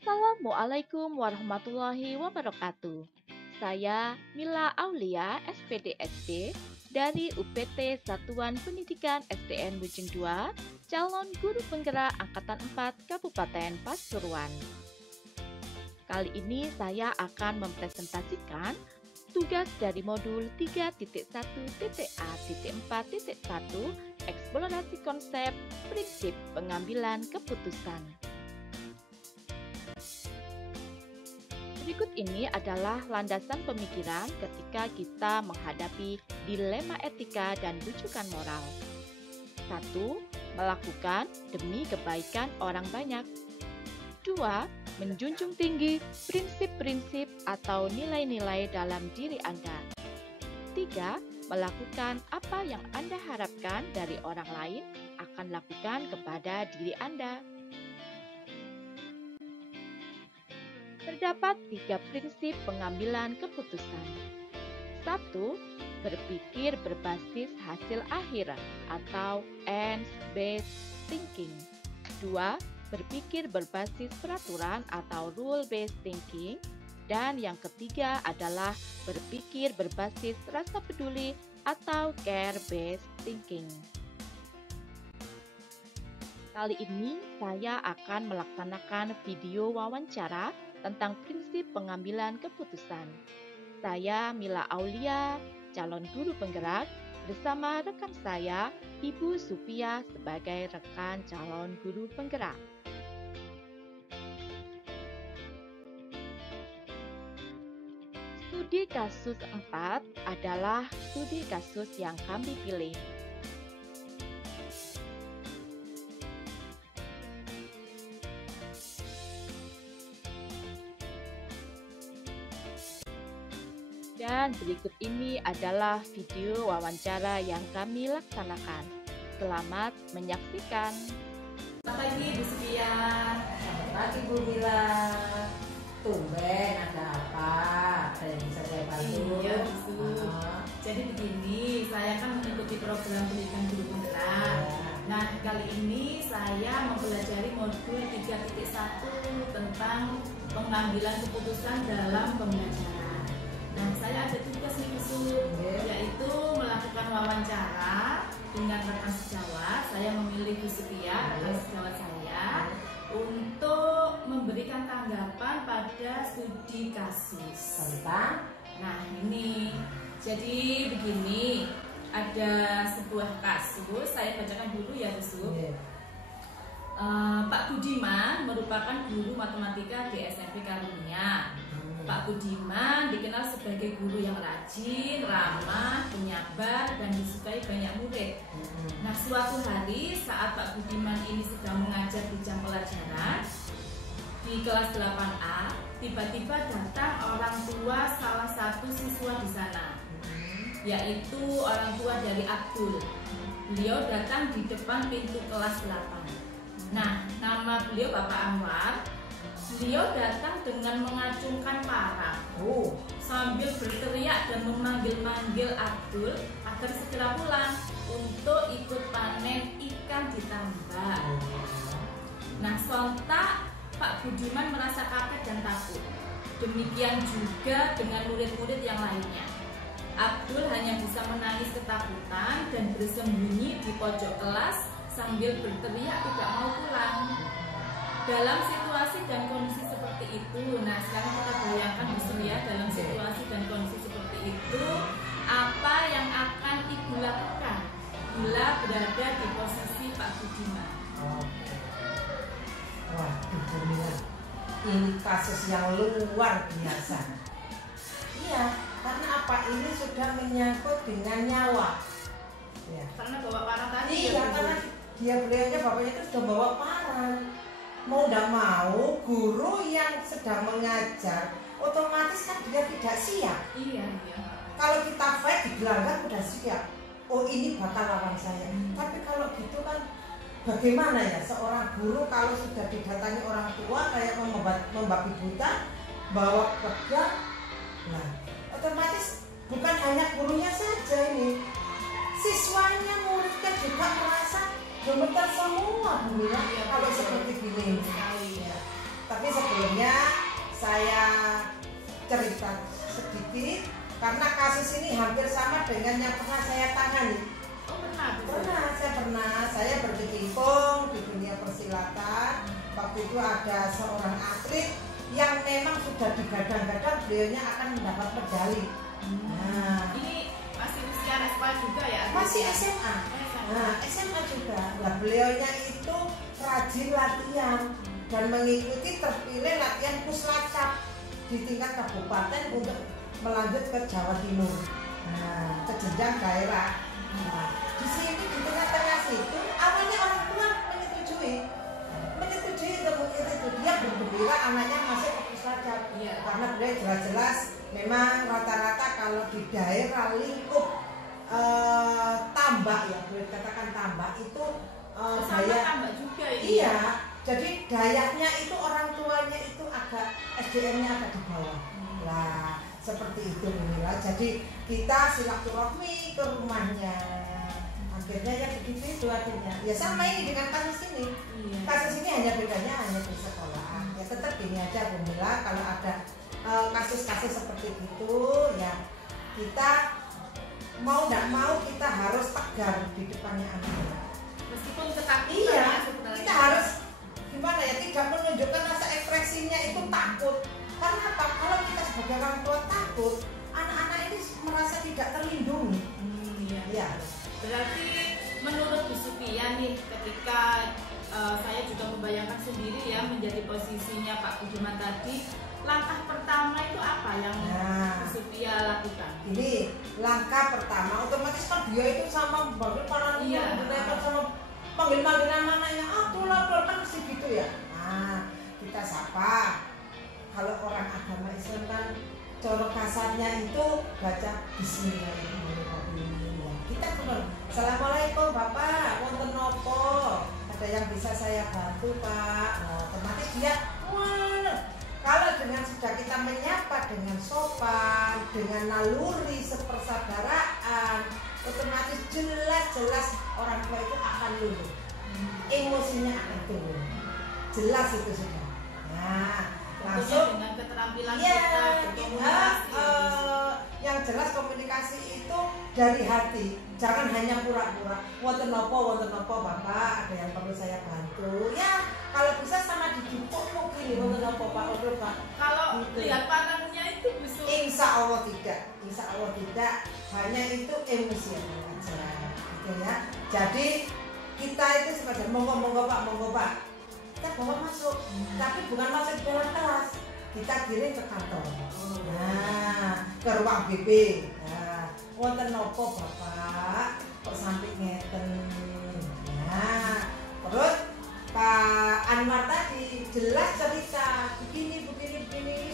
Assalamualaikum warahmatullahi wabarakatuh. Saya Mila Aulia, SPDSD dari UPT Satuan Pendidikan SDN Bujeng 2, calon guru penggerak Angkatan 4 Kabupaten Pasuruan. Kali ini saya akan mempresentasikan tugas dari modul 3.1.A.4.1 Eksplorasi konsep prinsip pengambilan keputusan. Berikut ini adalah landasan pemikiran ketika kita menghadapi dilema etika dan rujukan moral. 1. Melakukan demi kebaikan orang banyak. 2. Menjunjung tinggi prinsip-prinsip atau nilai-nilai dalam diri Anda. 3. Melakukan apa yang Anda harapkan dari orang lain akan lakukan kepada diri Anda. Terdapat 3 prinsip pengambilan keputusan. 1. Berpikir berbasis hasil akhir atau ends-based thinking. 2. Berpikir berbasis peraturan atau rule-based thinking. Dan yang ketiga adalah berpikir berbasis rasa peduli atau care-based thinking. Kali ini saya akan melaksanakan video wawancara tentang prinsip pengambilan keputusan. Saya Mila Aulia, calon guru penggerak, bersama rekan saya, Ibu Supia sebagai rekan calon guru penggerak. Studi kasus 4 adalah studi kasus yang kami pilih. Dan berikut ini adalah video wawancara yang kami laksanakan. Selamat menyaksikan. Selamat pagi Bu Supia. Selamat pagi Bu Mila. Tumben ada apa? Ada yang bisa saya bantu? Iya Bu. Jadi begini, saya kan mengikuti program pendidikan guru penggerak. Nah, kali ini saya mempelajari modul 3.1 tentang pengambilan keputusan dalam pembelajaran. Nah, saya ada tugas nih Bu, yaitu melakukan wawancara dengan rekan sejawat. Saya memilih Bu Supia, rekan sejawat saya, untuk memberikan tanggapan pada studi kasus Tentang? Nah ini, jadi begini, ada sebuah kasus, saya bacakan dulu ya Bu Sup. Pak Budiman merupakan guru matematika di SMP Karunia. Pak Budiman dikenal sebagai guru yang rajin, ramah, penyabar, dan disukai banyak murid. Nah, suatu hari saat Pak Budiman ini sedang mengajar di jam pelajaran di kelas 8A, tiba-tiba datang orang tua salah satu siswa di sana, yaitu orang tua dari Abdul. Beliau datang di depan pintu kelas 8. Nah, nama beliau Bapak Anwar. Beliau datang dengan mengacungkan parang sambil berteriak dan memanggil-manggil Abdul agar segera pulang untuk ikut panen ikan di tambak. Nah, sontak Pak Budiman merasa kaget dan takut. Demikian juga dengan murid-murid yang lainnya. Abdul hanya bisa menangis ketakutan dan bersembunyi di pojok kelas sambil berteriak tidak mau pulang. Dalam situasi dan kondisi seperti itu, nah sekarang kita bayangkan Bu Supia, dalam situasi dan kondisi seperti itu, apa yang akan Ibu lakukan bila berada di posisi Pak Budiman? Wah, Bu Mila, ini kasus yang luar biasa. Iya, karena apa? Ini sudah menyangkut dengan nyawa. Ya. Karena bawa parang tadi. Iya, karena beliaunya bapaknya itu sudah bawa parang. Mau tidak mau, guru yang sedang mengajar otomatis kan dia tidak siap. Iya. Kalau kita fight di gelanggang udah siap. Oh, ini bakal lawan saya. Tapi kalau gitu kan bagaimana ya seorang guru kalau sudah didatangi orang tua kayak membabi buta, bawa pedang. Nah, otomatis bukan hanya gurunya saja ini, siswanya, muridnya juga merasa gemetar semua Bu Mila kalau seperti gini. Tapi sebelumnya kasus ini hampir sama dengan yang pernah saya tangani. Oh, pernah. Saya berkecimpung di dunia persilatan. Waktu itu ada seorang atlet yang memang sudah digadang-gadang beliaunya akan mendapat medali. Nah, ini masih usia sekolah juga ya? Masih SMA. Nah, SMA juga. Nah, beliaunya itu rajin latihan dan mengikuti terpilih latihan puslacap di tingkat kabupaten untuk melanjut ke Jawa Timur. Nah, ke jenjang daerah. Nah, di sini di tengah-tengah situ awalnya orang tua menyetujui itu dia bergembira anaknya masuk ke puslacap. Karena beliau jelas-jelas memang rata-rata kalau di daerah lingkup tambak ya, boleh dikatakan tambak itu daya tambak juga ini. Iya, jadi dayanya itu orang tuanya itu agak SDM-nya agak di bawah. Lah, seperti itu inilah. Jadi kita silaturahmi ke rumahnya. Akhirnya ya begitu itu akhirnya. Ya sama ini dengan kasus ini. Kasus ini hanya bedanya hanya di sekolah. Ya tetap ini aja Bu Mila, kalau ada kasus-kasus seperti itu ya kita mau tidak mau kita harus tegar di depannya anak. Meskipun ketakutan. Iya, kita harus gimana ya, tidak menunjukkan rasa ekspresinya itu takut. Karena apa? Kalau kita sebagai orang tua takut, anak-anak ini merasa tidak terlindungi. Iya. Berarti menurut Bu Supian nih, ketika saya juga membayangkan sendiri ya menjadi posisinya Pak Budiman tadi, langkah pertama itu apa yang Bu Supian lakukan? Ini langkah pertama, otomatis kan dia itu sama bangun para sama panggil-panggilan anaknya, kan mesti gitu ya. Nah, kita sapa. Kalau orang agama Islam kan cara kasarnya itu baca Bismillahirrahmanirrahim. Kita kemudian Assalamualaikum Bapak, wonten nopo? Ada yang bisa saya bantu Pak? Nah, otomatis dia kalau dengan sudah kita menyapa dengan sopan, dengan naluri sepersaudaraan, otomatis jelas orang tua itu akan luluh, emosinya akan turun, jelas itu sudah. Nah, langsung dengan keterampilan kita berkomunikasi. Yang jelas komunikasi itu dari hati, jangan hanya pura-pura. Wonten nopo Bapak, ada yang perlu saya bantu. Ya, kalau bisa sama didukung mungkin wonten nopo Pak, Pak. Kalau gitu. lihat panangnya itu busuk. Insya Allah tidak. Hanya itu emosi aja, gitu ya. Jadi kita itu sebagai monggo Pak. Kita bawa masuk, tapi bukan masuk di dalam kelas. Kita kirim ke kantor. Nah, ke ruang BB. Nah, wonten nopo Bapak, kok sampai ngeten. Nah, terus Pak Anwar tadi jelas cerita begini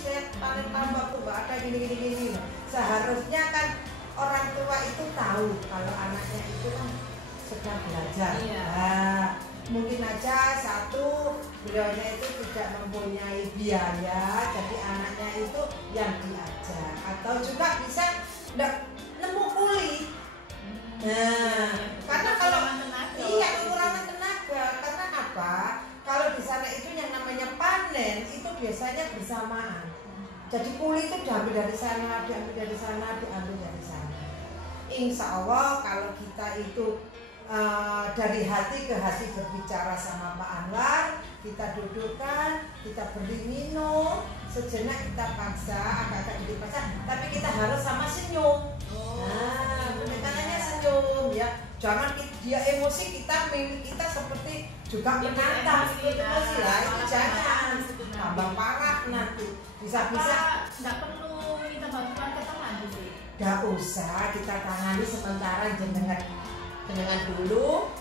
saya panen tambak tuh Mbak, ada gini. Seharusnya kan orang tua itu tahu kalau anaknya itu kan sedang belajar. Nah, mungkin aja satu beliaunya itu tidak mempunyai biaya, jadi anaknya itu yang diajak, atau juga bisa nemu kuli. Nah, karena kalau kekurangan tenaga, karena apa? Kalau di sana itu yang namanya panen itu biasanya bersamaan. Jadi kuli itu diambil dari sana. Insya Allah kalau kita itu dari hati ke hati berbicara sama Pak Anwar, kita dudukkan, kita beri minum, sejenak kita paksa, agak-agak dipaksa, tapi kita harus sama senyum. Nah, pendekatannya senyum ya. Jangan dia emosi, kita seperti juga menantang emosi lah, itu jangan tambah parah nanti. Bisa-bisa nggak perlu kita bantuan ke teman sih. Nggak usah, kita tangani sementara jenengan dulu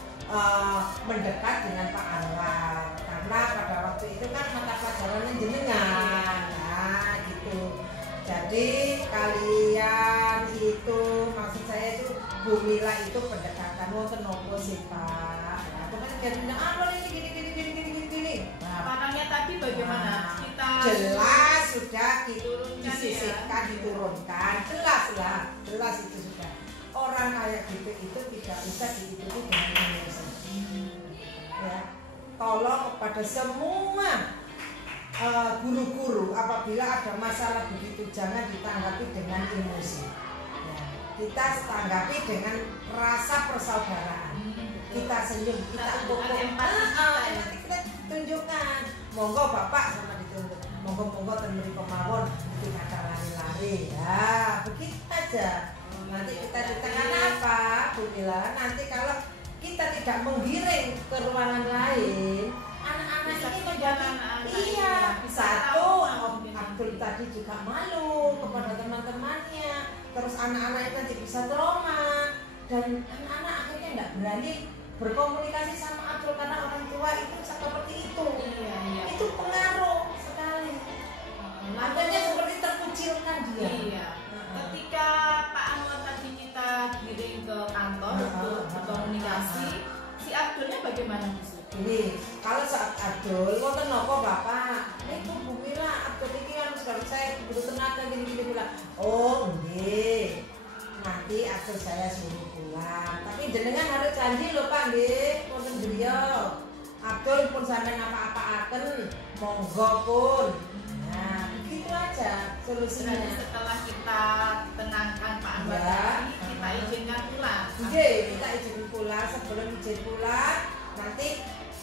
mendekat dengan Pak Anwar, karena pada waktu itu kan mata pelajarannya jenengan, nah gitu. Jadi kalian itu, maksud saya itu Bu Mila itu pendekatan wonten nopo sih Pak. Nah, itu kan jadinya ini gini. Nah, panangnya tadi bagaimana? Kita jelas sudah disisihkan, diturunkan, jelas itu sudah. Orang kayak gitu itu tidak bisa diikuti dengan emosi. Ya, tolong kepada semua guru-guru apabila ada masalah begitu jangan ditanggapi dengan emosi. Ya, kita tanggapi dengan rasa persaudaraan. Kita senyum, kita empati kita tunjukkan. Monggo Bapak sama ditunjuk. Monggo temui kemawon tidak lari-lari. Ya, begitu aja. Nanti kita di tengah apa, Bu Mila? Nanti kalau kita tidak menggiring ke ruangan lain, anak-anak ini menjadi satu. Abdul tadi juga malu kepada teman-temannya. Terus anak-anak itu nanti bisa trauma dan anak-anak akhirnya tidak berani berkomunikasi sama Abdul karena orang tua itu seperti itu. Itu pengaruh sekali. Makanya seperti terkucilkan dia. Iya. Ketika Pak Anwar tadi kita giring ke kantor untuk berkomunikasi, si Abdulnya bagaimana Bu? Ini kalau saat Abdul, wonten napa Bapak? Niku Bu Mila, Abdul iki kan sudah saya butuh tenaga gini-gini bilang. Oh, nggih. Nanti Abdul saya suruh pulang. Tapi jenengan harus janji lho Pak nggih, wonten beliau. Abdul pun sampean apa-apaaken, monggo pun. Nah, begitu aja solusinya. Setelah kita tenangkan Pak Anwar tadi, kita izinkan pulang. Oke, kita izin pulang. Sebelum izin pulang, nanti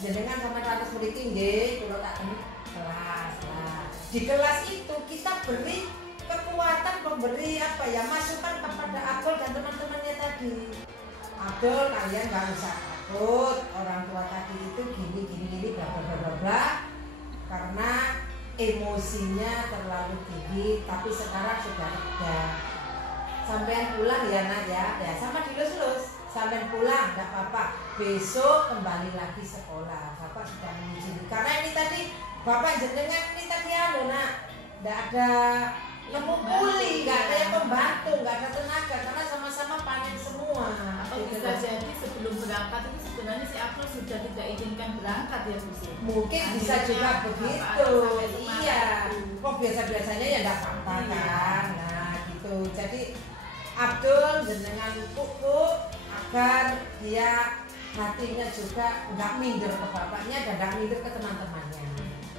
jenengan sama atas mriki nggih, kula tak kelas. Nah, di kelas itu kita beri kekuatan, memberi masukan kepada Abdul dan teman-temannya tadi. Abdul, kalian nggak usah takut, orang tua tadi itu gini bla bla bla bla karena emosinya terlalu tinggi, tapi sekarang sudah reda. Sampean pulang ya Nak ya sama dilus-lus. Sampean pulang enggak apa-apa. Besok kembali lagi sekolah. Bapak sudah mengizinkan. Karena ini tadi Bapak jenengan ini tadi Nak, enggak ada nemu kuli, enggak ada yang membantu, enggak ada tenaga karena sama-sama panen semua. Atau bisa jadi sebelum berangkat itu sebenarnya si Abdul sudah tidak izinkan berangkat ya Bu. Mungkin bisa juga begitu. Iya. Kok biasa-biasanya ya enggak apa-apa kan. Nah, gitu. Jadi Abdul jenengan pupuk agar dia hatinya juga nggak minder ke bapaknya dan nggak minder ke teman-temannya.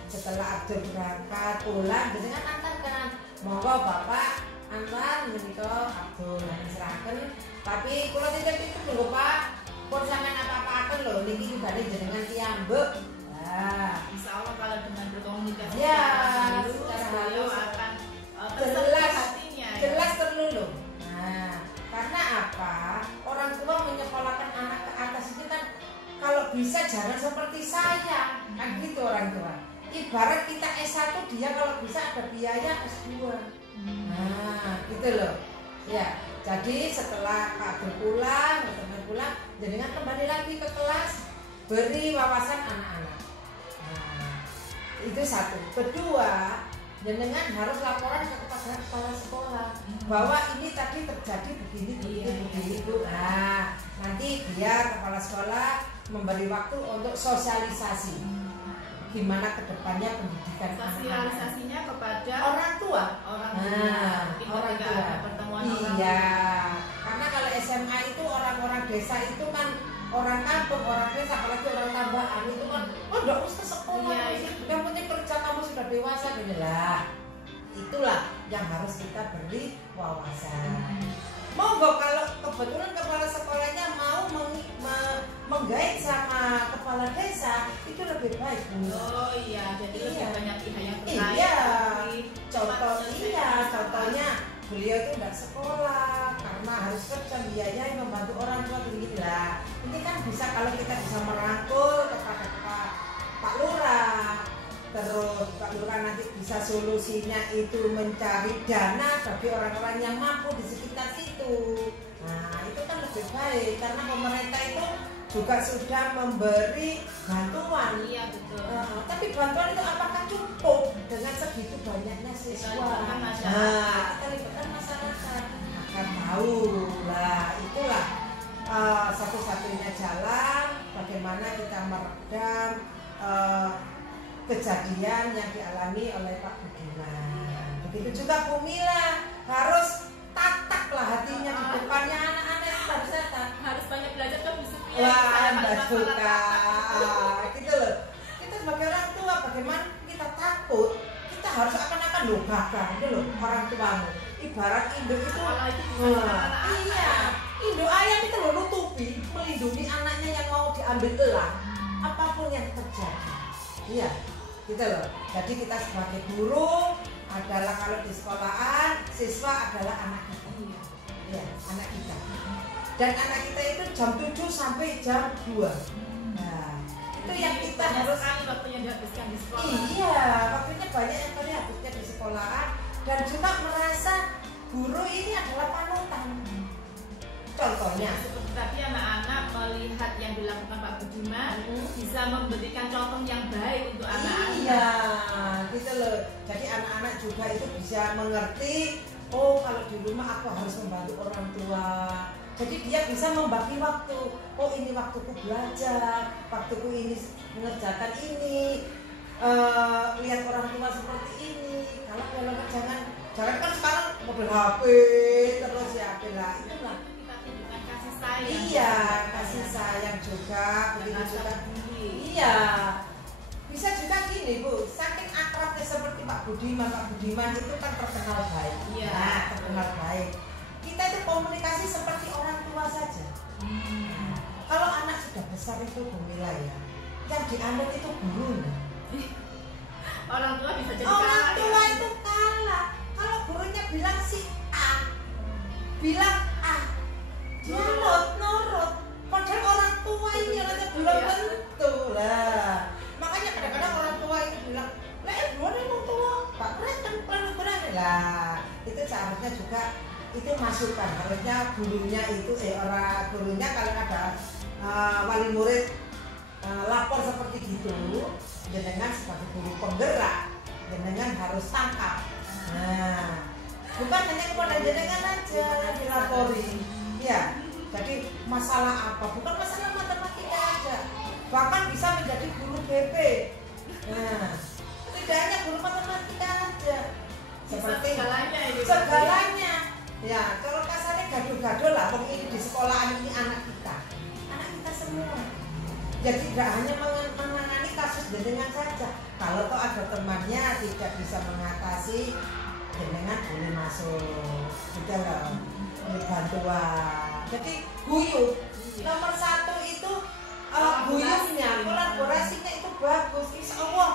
Setelah Abdul berangkat pulang, jenengan antarkan. Monggo Bapak Anwar menika Abdul serahkan. Tapi kula titip itu lho Pak. Pun sampean apa-apaken lho niki ibane jenengan tiyambek. Nah, insyaallah kalau dengan berkomunikasi secara beliau halus akan jelas hatinya. Jelas terlulu. Nah, karena apa? Orang tua menyekolahkan anak ke atas itu kan kalau bisa jangan seperti saya. Kan gitu orang tua. Ibarat kita S1, dia kalau bisa ada biaya S2. Nah, gitu loh. Ya, jadi setelah Pak Abdul pulang, teman pulang, jenengan kembali lagi ke kelas, beri wawasan anak-anak. Nah, itu satu. Kedua, jenengan harus laporan kepada kepala sekolah bahwa ini tadi terjadi begini Bu. Nah, nanti biar kepala sekolah memberi waktu untuk sosialisasi gimana kedepannya pendidikan anak-anak. Sosialisasinya kepada orang tua. Orang tua. ada pertemuan orang Iya. Karena kalau SMA itu orang-orang desa itu kan orang kampung, orang desa, apalagi orang tambahan itu kan, oh enggak usah sekolah, yang penting kerja kamu sudah dewasa gitu lah. Itulah yang harus kita beri wawasan. Monggo kalau kebetulan kepala sekolahnya mau menggait sama kepala desa itu lebih baik Bu. Oh iya, jadi lebih banyak pihak yang terkait. Iya. Contohnya beliau itu enggak sekolah karena harus kerja biayanya membantu orang tua begini lah. Ini kan bisa kalau kita bisa merangkul kepada Pak Lurah. Terus Pak Lurah nanti bisa solusinya itu mencari dana bagi orang-orang yang mampu di sekitar situ. Nah itu kan lebih baik karena pemerintah itu juga sudah memberi bantuan. Iya betul. Tapi bantuan itu apakah cukup dengan segitu banyaknya siswa? Nah kita libatkan masyarakat akan tahu lah itulah satu-satunya jalan bagaimana kita meredam kejadian yang dialami oleh Pak Budiman. Begitu juga Bu Mila harus tataklah hatinya di depannya anak-anak itu harus banyak belajar kan Bu Supiya. Wah, Mbak Suka. Gitu loh. Kita sebagai orang tua bagaimana kita takut, kita harus akan loh gagah gitu loh orang tuamu. ibarat induk itu Kalau itu bukan anak-anak. iya, induk ayam itu loh nutupi, melindungi anaknya yang mau diambil elang apapun yang terjadi. Iya, gitu loh. Jadi kita sebagai guru adalah kalau di sekolahan, siswa adalah anak kita. Iya, anak kita. Dan anak kita itu jam 7 sampai jam 2. Nah, itu yang kita banyak harus sekali waktunya dihabiskan di sekolah. iya, waktunya banyak yang tadi habisnya di sekolahan dan juga merasa guru ini adalah panutan. Contohnya, Seperti tadi anak-anak melihat yang dilakukan Pak Budiman bisa memberikan contoh yang baik untuk anak-anak. iya, gitu loh. Jadi anak-anak juga itu bisa mengerti, oh kalau di rumah aku harus membantu orang tua. Jadi dia bisa membagi waktu. Oh ini waktuku belajar, waktuku ini mengerjakan ini, lihat orang tua seperti ini. Kalau jangan kan sekarang mobil HP terus ya lah itulah. Kita tunjukkan kasih sayang. Iya, kasih sayang juga, begitu juga. Iya, bisa juga gini Bu, saking akrabnya seperti Pak Budiman itu kan terkenal baik. Iya. Nah, terkenal baik. Kita itu komunikasi seperti orang tua saja. Kalau anak sudah besar itu Bu Mila ya, yang dianut itu gurunya. Orang tua bisa jadi Orang kalah, tua ya. itu kalah. Kalau gurunya bilang si A, bilang A, dia nurut. Padahal orang tua ini orangnya belum tentu lah. Makanya kadang-kadang orang tua itu bilang, lah gimana orang tua? Pak keren lah. Itu seharusnya juga itu masukan. Harusnya gurunya itu orang gurunya kalau ada wali murid lapor seperti gitu, jenengan sebagai guru penggerak, jenengan harus tangkap. Nah, bukan hanya kepada jenengan aja dilapori. Ya, jadi masalah apa? Bukan masalah matematika aja, bahkan bisa menjadi guru BP. Nah, tidak hanya guru matematika aja, seperti segalanya. Ya, kalau kasarnya gaduh-gaduh lah, ini di sekolahan ini anak kita semua. Jadi tidak hanya menangani kasus jenengan saja. Kalau toh ada temannya tidak bisa mengatasi, jenengan boleh masuk gitu loh, boleh bantuan. Jadi guyup nomor 1 itu guyupnya, kolaborasinya itu bagus. Insya Allah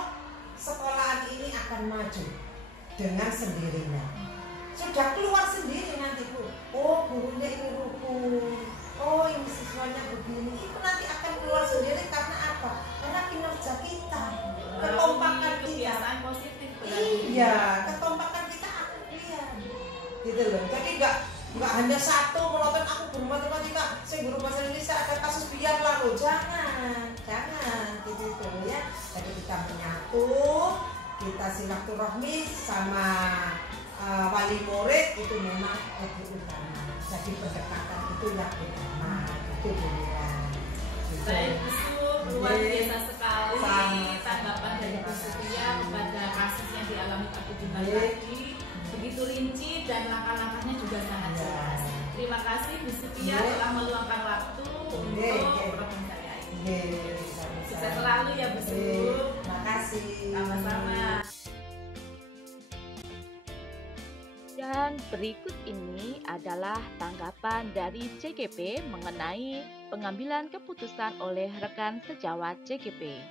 sekolahan ini akan maju dengan sendirinya. Sudah keluar sendiri nanti Bu. Oh gurunya ini rukun. Oh ini siswanya begini. Itu nanti akan keluar sendiri karena apa? Karena kinerja kita, kekompakan kita. Kebiasaan positif. Iya, kekompakan kita akan lihat. Gitu loh. Jadi enggak hanya satu melotot aku guru matematika, saya guru bahasa Indonesia ada kasus biar lalu. Jangan gitu ya. Jadi kita menyatu, kita silaturahmi sama wali murid itu memang lebih utama. Jadi pendekatan itu yang utama. Itu bilang. Baik, Bu, luar biasa sekali tanggapan dari Bu Supriya kepada kasus yang dialami Pak Budiman tadi. Begitu rinci dan langkah-langkahnya juga sangat jelas. Terima kasih Bu Supriya telah meluangkan waktu untuk program saya ini. Sukses selalu ya Bu Su. Terima kasih. Sama-sama. Dan berikut ini adalah tanggapan dari CGP mengenai pengambilan keputusan oleh rekan sejawat CGP.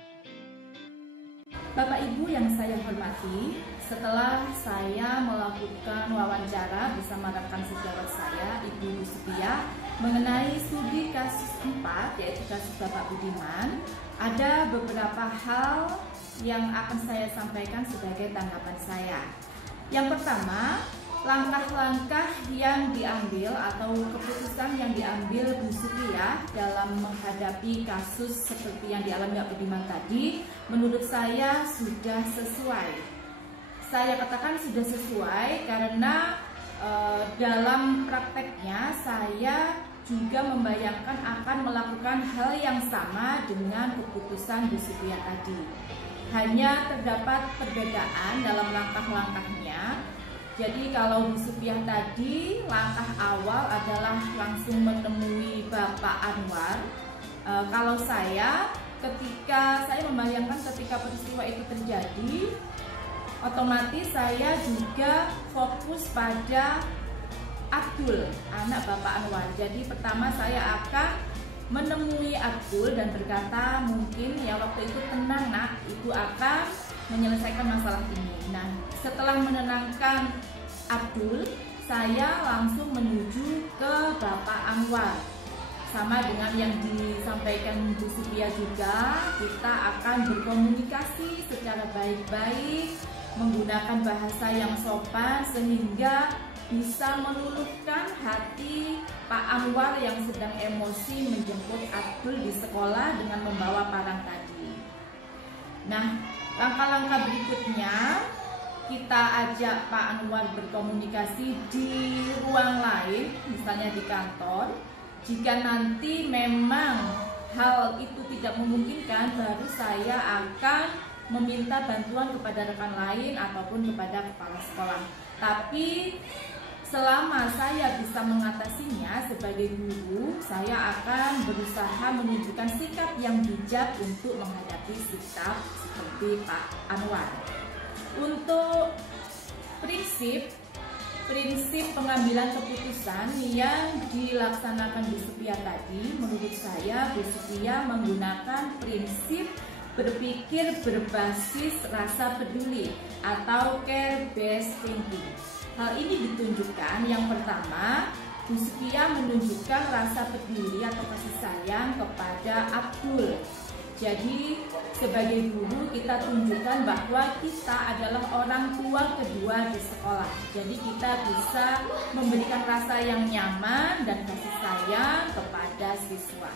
Bapak Ibu yang saya hormati, setelah saya melakukan wawancara bersama rekan sejawat saya, Ibu Supriya, mengenai studi kasus 4, yaitu kasus Bapak Budiman, ada beberapa hal yang akan saya sampaikan sebagai tanggapan saya. Yang pertama, langkah-langkah yang diambil atau keputusan yang diambil Bu Supriya dalam menghadapi kasus seperti yang dialami Pak Budiman tadi, menurut saya sudah sesuai. Saya katakan sudah sesuai karena dalam prakteknya saya juga membayangkan akan melakukan hal yang sama dengan keputusan Bu Supriya tadi. Hanya terdapat perbedaan dalam langkah-langkahnya. Jadi kalau Bu Supriya tadi langkah awal adalah langsung menemui Bapak Anwar. Kalau saya, ketika saya membayangkan ketika peristiwa itu terjadi, otomatis saya juga fokus pada Abdul, anak Bapak Anwar. Jadi pertama saya akan menemui Abdul dan berkata, mungkin ya waktu itu tenang nak, ibu akan menyelesaikan masalah ini. Nah, setelah menenangkan Abdul, saya langsung menuju ke Bapak Anwar. Sama dengan yang disampaikan Bu Supia juga, kita akan berkomunikasi secara baik-baik, menggunakan bahasa yang sopan sehingga bisa meluluhkan hati Pak Anwar yang sedang emosi menjemput Abdul di sekolah dengan membawa parang tadi. Nah, langkah-langkah berikutnya kita ajak Pak Anwar berkomunikasi di ruang lain, misalnya di kantor. Jika nanti memang hal itu tidak memungkinkan, baru saya akan meminta bantuan kepada rekan lain ataupun kepada kepala sekolah. Tapi selama saya bisa mengatasinya sebagai guru, saya akan berusaha menunjukkan sikap yang bijak untuk menghadapi sikap seperti Pak Anwar. Untuk prinsip pengambilan keputusan yang dilaksanakan Bu Supia tadi, menurut saya Bu Supia menggunakan prinsip berpikir berbasis rasa peduli atau care based thinking. Hal ini ditunjukkan yang pertama, Bu Supia menunjukkan rasa peduli atau kasih sayang kepada Abdul. Jadi sebagai guru kita tunjukkan bahwa kita adalah orang tua kedua di sekolah. Jadi kita bisa memberikan rasa yang nyaman dan kasih sayang kepada siswa.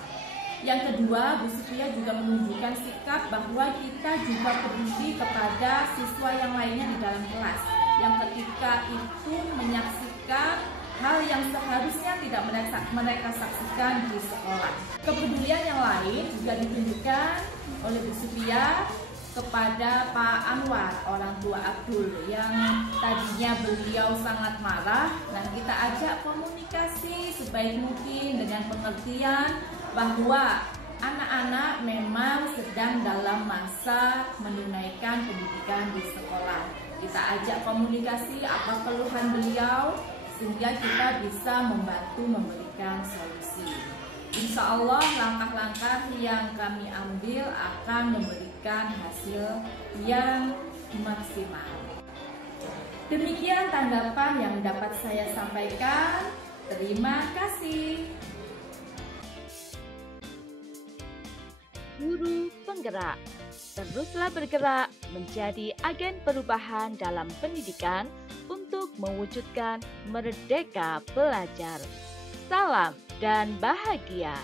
Yang kedua, Bu Supia juga menunjukkan sikap bahwa kita juga peduli kepada siswa yang lainnya di dalam kelas, yang ketika itu menyaksikan hal yang seharusnya tidak mereka saksikan di sekolah. Kepedulian yang lain juga ditunjukkan oleh Bu Supia kepada Pak Anwar, orang tua Abdul, yang tadinya beliau sangat marah. Nah, kita ajak komunikasi sebaik mungkin dengan pengertian bahwa anak-anak memang sedang dalam masa menunaikan pendidikan di sekolah. Kita ajak komunikasi apa keluhan beliau sehingga kita bisa membantu memberikan solusi. Insya Allah langkah-langkah yang kami ambil akan memberikan hasil yang maksimal. Demikian tanggapan yang dapat saya sampaikan. Terima kasih. Guru penggerak, teruslah bergerak menjadi agen perubahan dalam pendidikan untuk mewujudkan merdeka belajar. Salam dan bahagia.